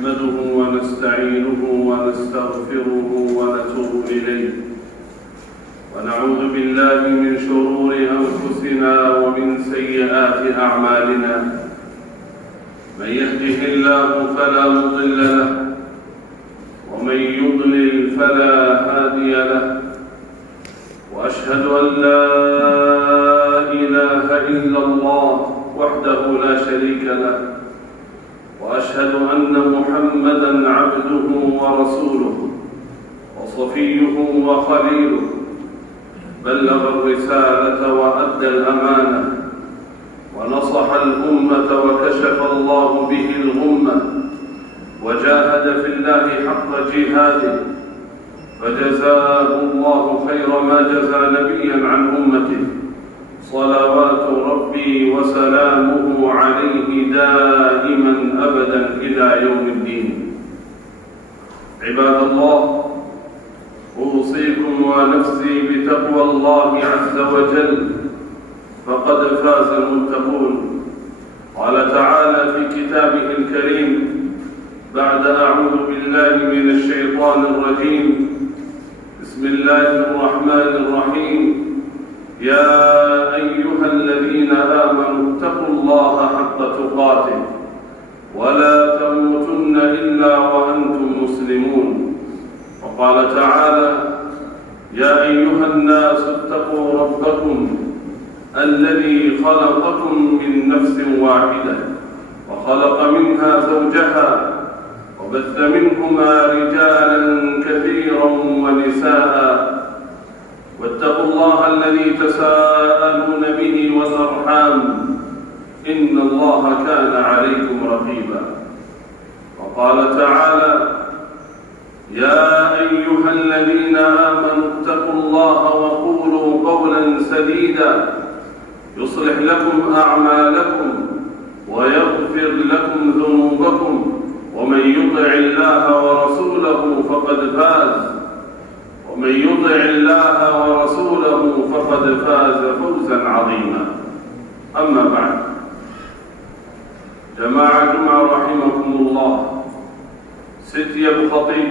نحمده ونستعينه ونستغفره ونتوب إليه ونعوذ بالله من شرور أنفسنا ومن سيئات أعمالنا. من يهده الله فلا مضل له ومن يضلل فلا هادي له، وأشهد أن لا إله إلا الله وحده لا شريك له، وأشهد أن محمدًا عبده ورسوله وصفيه وخليله، بلغ الرسالة وأدى الأمانة ونصح الأمة وكشف الله به الغمة، وجاهد في الله حق جهاده، فجزاه الله خير ما جزى نبيا عن أمته، صلوات ربي وسلامه عليه دائما أبدا إلى يوم الدين. عباد الله، أوصيكم ونفسي بتقوى الله عز وجل، فقد فاز المتقون. قال تعالى في كتابه الكريم بعد أعوذ بالله من الشيطان الرجيم: بسم الله الرحمن الرحيم: يا أيها الذين آمنوا اتقوا الله حق تقاته ولا تموتن إلا وأنتم مسلمون. وقال تعالى: يا أيها الناس اتقوا ربكم الذي خلقكم من نفس واحدة وخلق منها زوجها وبث منهما رجالا كثيرا ونساء، واتقوا الله الذي تساءلون به والأرحام إن الله كان عليكم رقيبا. وقال تعالى: يا أيها الذين آمنوا اتقوا الله وقولوا قولا سديدا يصلح لكم أعمالكم ويغفر لكم ذنوبكم، ومن يطع الله ورسوله فقد فاز فوزا عظيما. أما بعد، جماعة رحمكم الله، ستي بخطيب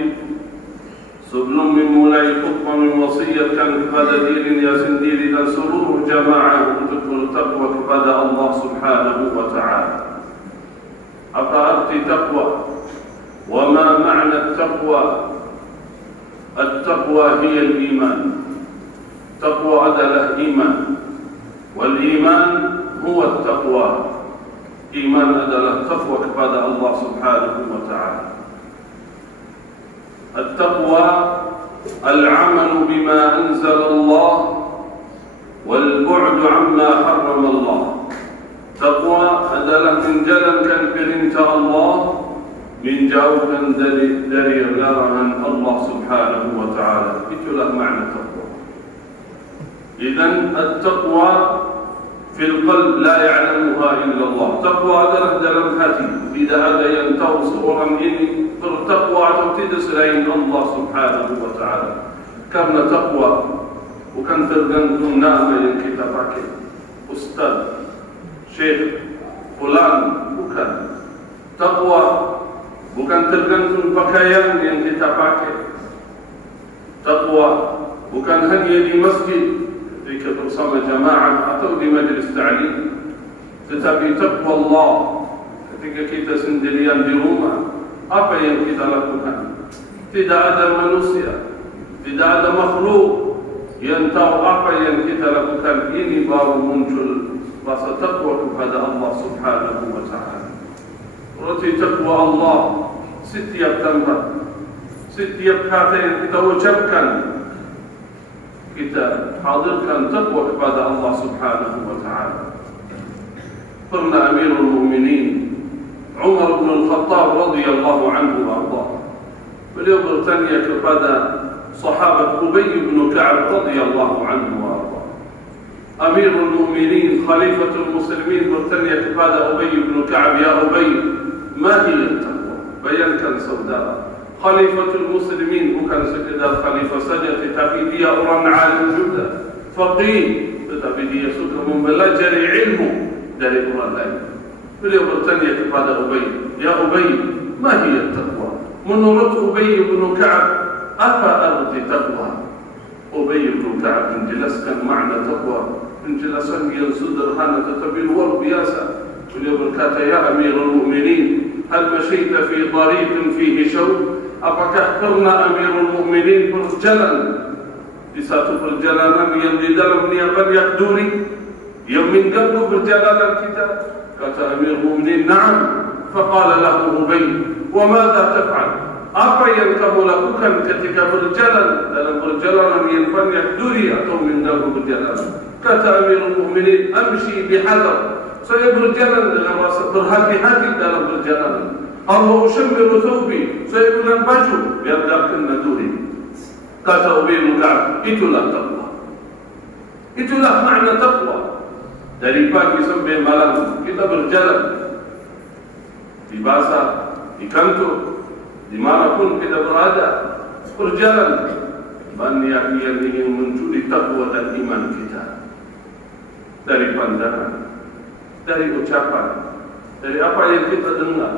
سبل من مولاي خطبة من وصية كان كفادة دير يا سندير تنسروه جماعة وتدخل التقوى كفادة الله سبحانه وتعالى. أقرأت تقوى، وما معنى التقوى؟ التقوى هي الإيمان. تقوى أدلة إيمان، والإيمان هو التقوى. إيمان أدلة تقوى كفادة الله سبحانه وتعالى. التقوى العمل بما أنزل الله والبعد عما حرم الله. تقوى أدلة من جلم كان برنت الله من جاوبا دري غيرها الله سبحانه وتعالى. له معنى التقوى. إذن التقوى في القلب لا يعلمها إلا الله. تقوى أدلة دلم هاتي إذا هذا ينتو صورا إني تقوى تبتدس لين الله سبحانه وتعالى. كم تقوى وكان ترغنتم نعمة ينكتبك أستاذ شيخ فلان bukan. Taqwa bukan tergantung pakaian yang kita pakai. Taqwa bukan hanya di masjid ketika bersama jamaah atau di majlis ta'lim, tetapi taqwa Allah ketika kita sendirian di rumah. Apa yang kita lakukan? Tidak ada manusia, tidak ada makhluk yang tahu apa yang kita lakukan. Ini baru muncul rasa taqwa kepada Allah Subhanahu wa ta'ala. Berarti taqwa Allah setiap tempat, setiap kata yang kita ucapkan, kita hadirkan taqwa kepada Allah Subhanahu wa ta'ala. Pernah Amirul Mu'minin Umar bin Al-Khattab radhiyallahu anhu wa ardah, beliau bertanya kepada sahabat Ubay bin Ka'ab radhiyallahu anhu wa ardah. Amirul Mu'minin Khalifatul Muslimin bertanya kepada Ubay bin Ka'ab, ya Ubay, ma hiya taqwa? Bayangkan saudara, Khalifatul Muslimin bukan sekedar khalifah saja, tetapi dia orang alim juga, faqih, tetapi dia suka mempelajari ilmu dari orang lain. Beliau bertanya kepada Ubay, ya Ubay, ma hiya taqwa? Menurut Ubay bin Ka'ab, apa arti taqwa? Ubay bin Ka'ab menjelaskan makna taqwa, penjelasan yang sederhana tetapi luar biasa. Beliau berkata, ya Amirul Mu'minin, hal masyaita fi tariqin fihi syawq? Apakah pernah Amirul Mu'minin berjalan di satu perjalanan yang di dalamnya banyak duri yang mengganggu perjalanan kita? Kata Amirul Mu'minin, na'am. Faqala lahu Ubay, wa madha taf'al? Apa yang kamu lakukan ketika berjalan dalam perjalanan yang banyak duri atau mengganggu perjalanan? Kata Amirul Mu'minin, amshi bihadar. Saya berjalan dengan rasa berhati-hati dalam perjalanan. Allah usyammiru thawbi, saya gunakan baju biar tak kena duri. Kata Ubay bin Ka'ab, itulah taqwa. Itulah makna taqwa. Dari pagi sampai malam kita berjalan di basar, di kantor, dimanapun kita berada, berjalan banyak yang ingin mencuri taqwa dan iman kita. Dari pandangan, dari ucapan, dari apa yang kita dengar,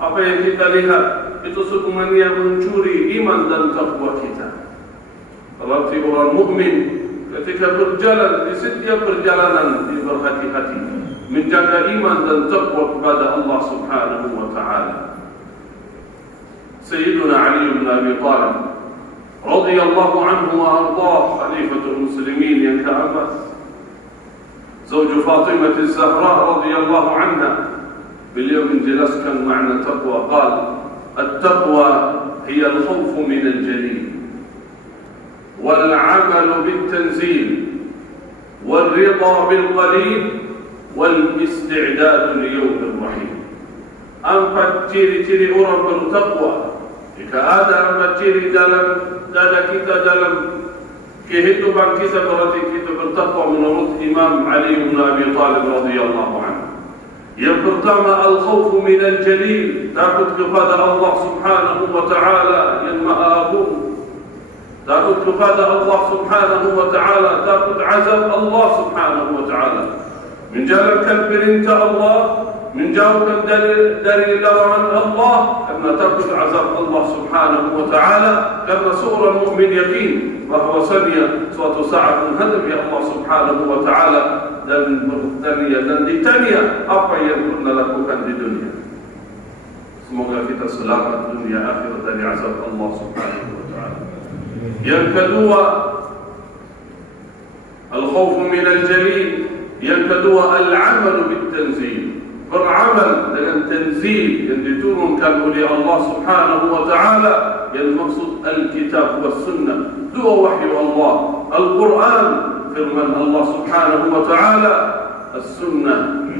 apa yang kita lihat, itu semuanya mencuri iman dan taqwa kita. Berarti orang mukmin ketika berjalan di setiap perjalanan dia berhati-hati menjaga iman dan taqwa kepada Allah Subhanahu wa taala. Sayyiduna Ali bin Abi Thalib radhiyallahu anhu wa ardhah, khalifatul muslimin yang ke-4, زوج فاطمة الزهراء رضي الله عنها، beliau menjelaskan makna taqwa. قال التقوى هي الخوف من الجليل والعمل بالتنزيل والرضا بالقليل والاستعداد ليوم الرحيل. Empat ciri-ciri orang bertakwa. Jika ada empat ciri dalam dada kita, dalam kehidupan kita, berarti kita bertakwa menurut Imam Ali bin Abi Thalib radhiyallahu anhu. Yang pertama, al-khawfu min al-jalil, takut kepada Allah Subhanahu wa taala yang Maha Agung. Takut kepada Allah Subhanahu wa taala, takut azab Allah Subhanahu wa taala. Menjalankan perintah Allah, menjauhkan dari larangan Allah, karena takut azab Allah Subhanahu wa taala. Karena seorang mukmin yakin bahwasanya suatu saat menghadapi Allah Subhanahu wa taala dan bertanya dan ditanya apa yang pernah lakukan di dunia. Semoga kita selamat dunia akhirat dari azab Allah Subhanahu wa taala. Yang kedua, al-khawf min al-jalil. Yang kedua, al-amal bit-tanzil. Beramal dengan tanzil yang diturunkan oleh Allah Subhanahu wa taala, yang maksud al-kitab was sunnah, dua wahyu Allah, Al-Quran firman Allah Subhanahu wa taala, as-sunnah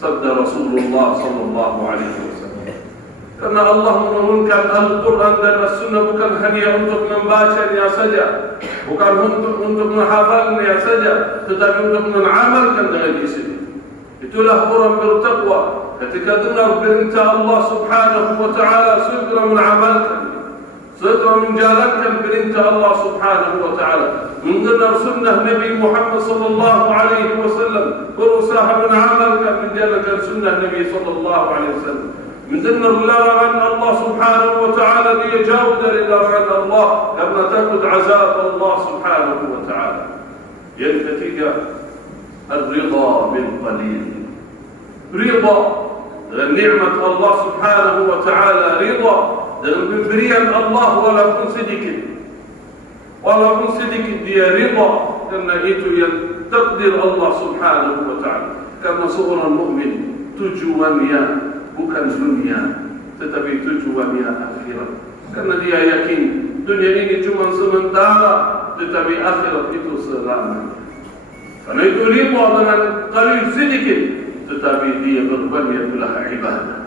sabda Rasulullah sallallahu alaihi wasallam. Karena Allah menurunkan Al-Quran dan as-sunnah bukan hanya untuk membacanya saja, bukan untuk menghafalnya saja, tetapi untuk mengamalkan dengan isi. Itulah orang bertakwa. Ketika dengar perintah Allah Subhanahu wa taala, segera mengamalkan, segera menjalankan perintah Allah Subhanahu wa taala. Mendengar sunnah Nabi Muhammad sallallahu alaihi wasallam, berusaha mengamalkan, menjalankan sunnah Nabi sallallahu alaihi wasallam. Mendengar larangan Allah Subhanahu wa taala, dia jauh dari larangan Allah karena takut azab Allah Subhanahu wa taala. Yang ketiga, الرضا بالقليل. رضا dengan nikmat Allah Subhanahu wa taala, rida dengan pemberian Allah walaupun sedikit. Walaupun sedikit dia rida karena itu yang takdir Allah Subhanahu wa taala. Karena seorang mukmin tujuannya bukan dunia, tetapi tujuannya akhirat. Karena dia yakin dunia ini cuma sementara, tetapi akhirat itu selamanya. Karena itu rida dengan qalil sedikit, tetapi dia berbanyaklah ibadah.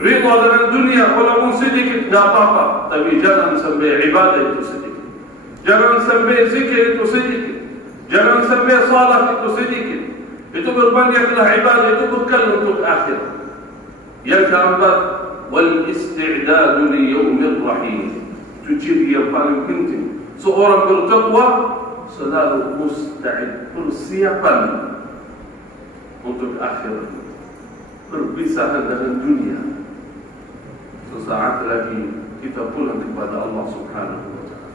Rida dengan dunia walaupun sedikit tak apa-apa, tapi jangan sampai ibadah itu sedikit. Jangan sampai zikir itu sedikit. Jangan sampai salat itu sedikit. Itu berbanyaklah ibadah, itu bekal untuk akhirat. Yang keempat, wal isti'dadu li yaumir rahim. Itu ciri yang paling penting. Seorang bertakwa selalu musta'id, persiapan untuk akhirat, berpisah dengan dunia. sesaat lagi kita pulang kepada Allah Subhanahu wa Ta'ala.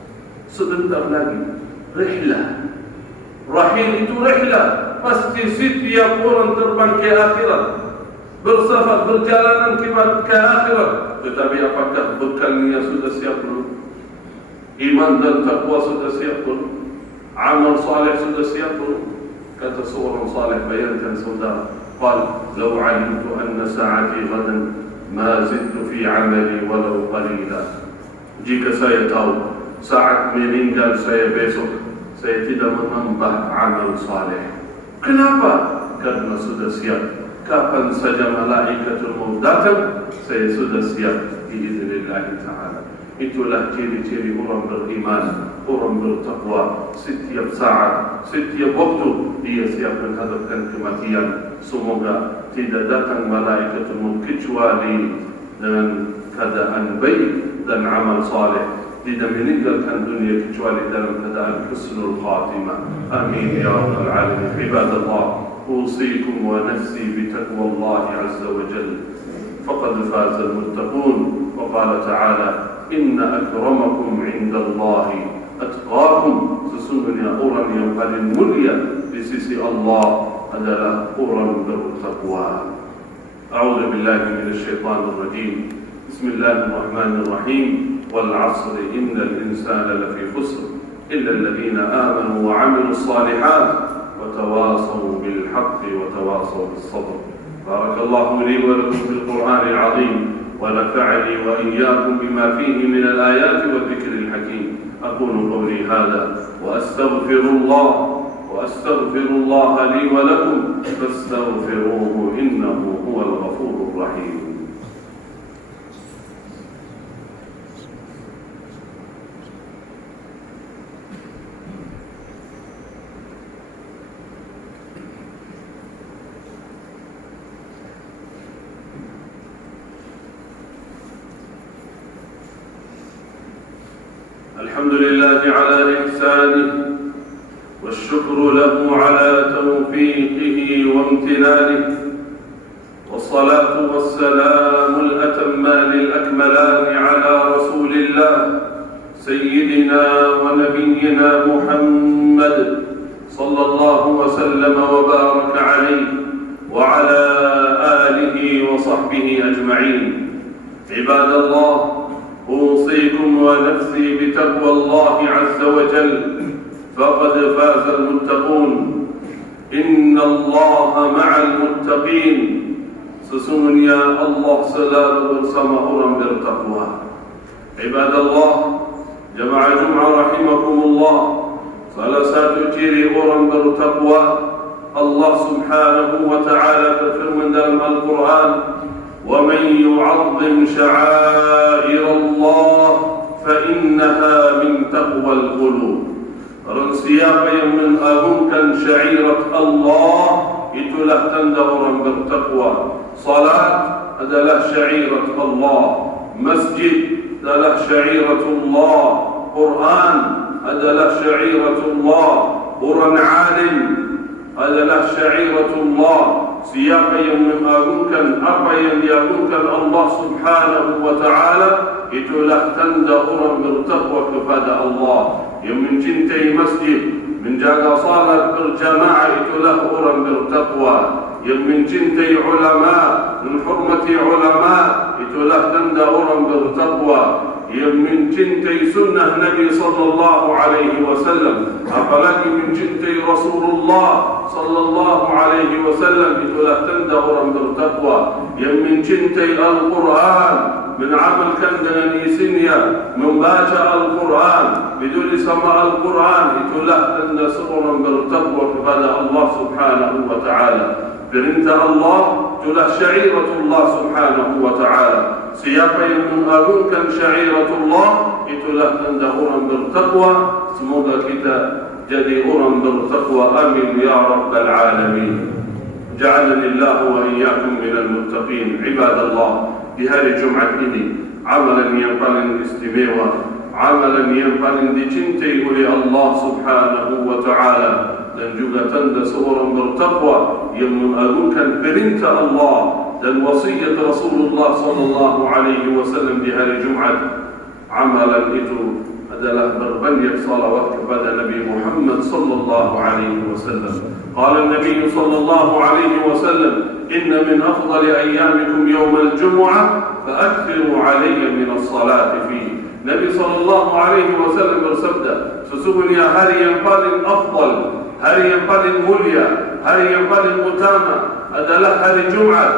Sebentar lagi rihlah. Rahil itu rihlah. Pasti setiap orang terbang ke akhirat, bersafar berjalanan ke akhirat. Tetapi apakah bekalnya sudah siap belum? Iman dan takwa sudah siap belum? Amal saleh sudah siap belum? Kata seorang saleh, bayangkan saudara, qal law alimtu anna sa'ati ghadan ma zidtu fi 'amali walau qalila. Jika saya tahu saat meninggal saya besok, saya tidak menambah amal saleh. Kenapa? Karena sudah siap. Kapan saja malaikatul maut datang, saya sudah siap biiznillah ta'ala. Itulah ciri-ciri orang beriman, orang bertakwa. Setiap saat, setiap waktu dia siap menghadapkan kematian. Semoga tidak datang malaikatul maut kecuali dengan keadaan baik dan amal saleh. Tidak meninggalkan dunia kecuali dalam keadaan husnul khatimah. Amin ya rabbal alamin. Ibadallah, أوصيكم ونفسي بتقوى الله عز وجل فقد فاز المتقون. وقال تعالى إن أكرمكم عند الله أتقاكم. Sesungguhnya orang yang paling mulia di sisi Allah adalah orang bertakwa. أعوذ بالله من الشيطان الرجيم. بسم الله الرحمن الرحيم. والعصر إن الإنسان لفي خسر إلا الذين آمنوا وعملوا الصالحات وتواصوا بالحق وتواصوا بالصبر. بارك الله لي ولكم في القرآن العظيم ونفعني وإياكم بما فيه من الآيات والذكر الحكيم. أقول قولي هذا وأستغفر الله لي ولكم فاستغفروه إنه هو الغفور الرحيم. الحمد لله على إحسانه والشكر له على توفيقه وامتنانه والصلاة والسلام الأتمان الأكملان على رسول الله سيدنا ونبينا محمد صلى الله وسلم وبارك عليه وعلى آله وصحبه أجمعين. عباد الله، أوصيكم ونفسي بتقوى الله عز وجل فقد فاز المتقون. إن الله مع المتقين. Sesungguhnya Allah selalu bersama orang bertakwa. عباد الله، jamaah Jumat rahimakumullah, salah satu ciri orang bertakwa, Allah Subhanahu wa ta'ala berfirman dalam Al-Quran, وَمَنْ يُعَظِّمْ شَعَائِرَ اللَّهِ فَإِنَّهَا مِنْ تَقْوَى الْقُلُوبِ. Barang siapa yang mengagungkan syairat Allah, itulah tanda orang bertakwa. Salat adalah syairat Allah, masjid adalah syairat Allah, Quran adalah syairat Allah, orang alim adalah syairat Allah. Siapa yang mengagungkan apa yang diagungkan Allah Subhanahu wa ta'ala, itulah tanda orang bertakwa kepada Allah. Yang mencintai masjid, menjaga salat berjamaah, itulah orang bertakwa. Yang mencintai ulama, menghormati ulama, itulah tanda orang bertakwa. Yang mencintai sunnah Nabi sallallahu alaihi wasallam, apalagi mencintai Rasulullah sallallahu alaihi wasallam, itulah tanda orang bertakwa. Yang mencintai Al-Quran, mengamalkan dengan isinya, membaca Al-Quran, biduli sama Al-Quran, itulah tanda seorang bertakwa kepada Allah Subhanahu wa ta'ala. Perintah Allah itulah syairatullah Subhanahu wa ta'ala. Siapa yang mengagungkan syairatullah, itulah tanda orang bertakwa. Semoga kita jadi orang bertakwa. Amin ya rabbal alamin. Ja'alani Allah wa iyyakum minal muttaqin. Ibadallah, di hari Jumat ini, amalan yang paling istimewa, amalan yang paling dicintai oleh Allah Subhanahu wa ta'ala, dan juga tanda seorang bertakwa yang mengagungkan perintah Allah, dan wasiat Rasulullah sallallahu alaihi wasallam di hari Jumat, amalan itu adalah berbanyak salawat kepada Nabi Muhammad sallallahu alaihi wasallam. Qala Nabi sallallahu alaihi wasallam, "Inna min afdali ayyamikum yawm al-jum'ah fa akthiru alayya min as-salati fihi." Nabi sallallahu alaihi wasallam bersabda, sesungguhnya hari yang paling afdal, hari yang paling mulia, hari yang paling utama adalah hari Jumat,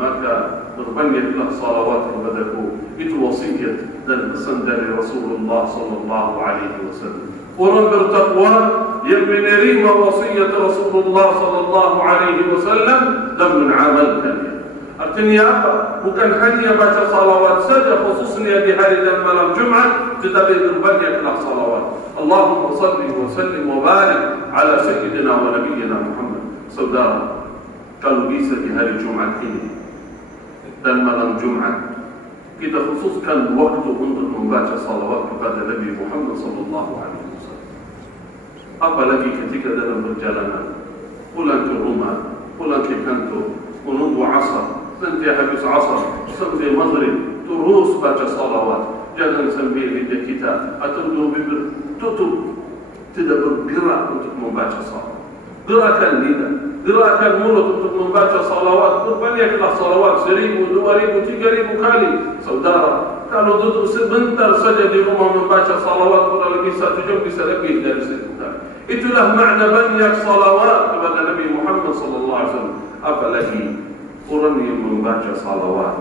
maka berbanyaklah salawat kepadaku. Itu wasiat dan pesan dari Rasulullah sallallahu alaihi wasallam. Orang bertakwa yang menerima wasiat Rasulullah sallallahu alaihi wasallam dan mengamalkannya. Artinya apa? Bukan hanya baca salawat saja khususnya di hari dan malam Jumat, tetapi berbanyaklah salawat. Allahumma salli wa sallim wa barik ala sayyidina wa nabiyyina Muhammad. Saudara, kalau bisa di hari Jumat ini dan malam Jumat, kita khususkan waktu untuk membaca salawat kepada Nabi Muhammad sallallahu alaihi wasallam. Apalagi ketika dalam perjalanan, pulang ke rumah, pulang ke kantor, menunggu asar, nanti habis asar, sampai maghrib, terus baca salawat. Jangan sambil lidah kita atau dua bibir tutup, tidak bergerak untuk membaca salawat. Gerakan lidah, gerakan mulut untuk membaca salawat. Berbanyaklah salawat 1000, 2000, 3000 kali. Saudara, kalau duduk sebentar saja di rumah membaca salawat kurang lebih 1 jam, bisa lebih dari sebentar. Itulah makna banyak salawat kepada Nabi Muhammad sallallahu alaihi wasallam. Apalagi orang yang membaca salawat,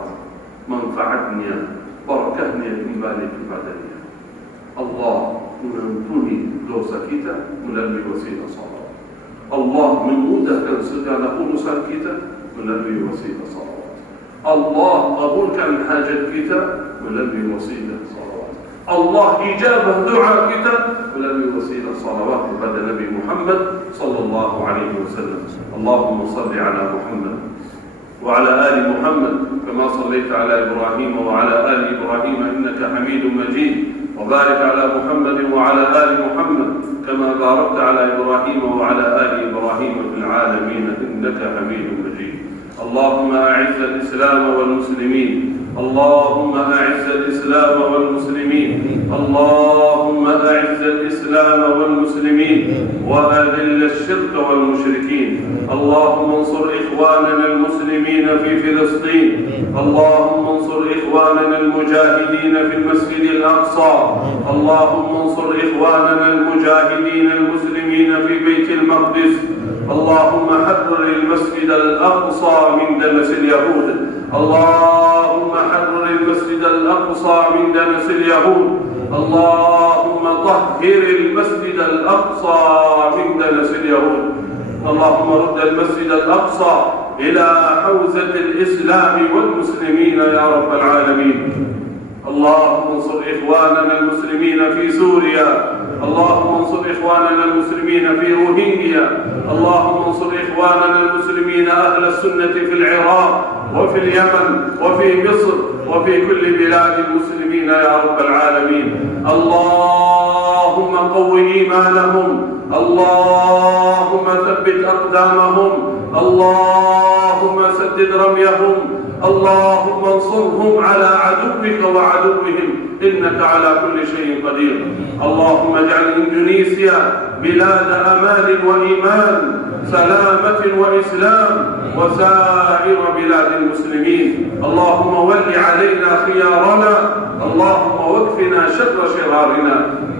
manfaatnya, barakahnya kembali kepadanya. Allah mengampuni dosa kita melalui wasilah salawat. Allah memudahkan segala urusan kita melalui wasilah salawat. Allah kabulkan hajat kita melalui wasilah salawat. Allah ijabah doa kita melalui wasilah salawat kepada Nabi Muhammad sallallahu alaihi wasallam. Allahumma salli ala Muhammad وعلى آل محمد كما صليت على إبراهيم وعلى آل إبراهيم إنك حميد مجيد وبارك على محمد وعلى آل محمد كما باركت على إبراهيم وعلى آل إبراهيم في العالمين إنك حميد مجيد. اللهم أعز الإسلام والمسلمين، اللهم أعز الإسلام والمسلمين، اللهم أعز الإسلام والمسلمين وأذل الشرك والمشركين. اللهم انصر إخواننا المسلمين في فلسطين، اللهم انصر إخواننا المجاهدين في المسجد الأقصى، اللهم انصر إخواننا المجاهدين المسلمين في بيت المقدس، اللهم حرر المسجد الأقصى من دنس اليهود، اللهم حرر المسجد الأقصى من دنس اليهود، اللهم طهر المسجد الأقصى من دنس اليهود، اللهم رد المسجد الأقصى إلى حوزة الإسلام والمسلمين يا رب العالمين. اللهم انصر إخواننا المسلمين في سوريا، اللهم انصر إخواننا المسلمين في روهينيا، اللهم انصر إخواننا المسلمين أهل السنة في العراق وفي اليمن وفي مصر وفي كل بلاد المسلمين يا رب العالمين. اللهم قو إيمانهم، اللهم ثبت أقدامهم، اللهم سدد رميهم، اللهم انصرهم على عدوك وعدوهم إنك على كل شيء قدير. اللهم اجعل إندونيسيا بلاد أمان وإيمان، سلامة وإسلام وسائر بلاد المسلمين. اللهم ول علينا خيارنا، اللهم واكفنا شر شرارنا.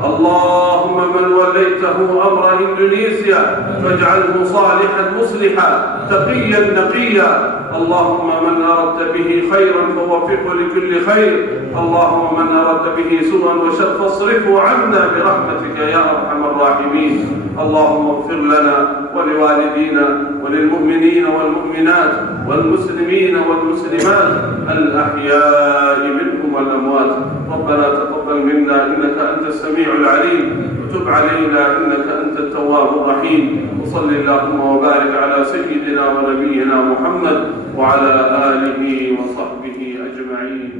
اللهم من وليته أمر إندونيسيا فاجعله صالحا مصلحا تقيا نقيا. اللهم من أردت به خيرا فوفقه لكل خير، اللهم من أردت به سوءا وشر فاصرفه عنا برحمتك يا أرحم الراحمين. اللهم اغفر لنا ولوالدينا وللمؤمنين والمؤمنات والمسلمين والمسلمات الأحياء منهم والأموات. ربنا تقبل منا إنك أنت السميع العليم، وتب علينا إنك أنت التواب الرحيم. وصل اللهم وبارك على سيدنا ونبينا محمد وعلى آله وصحبه أجمعين.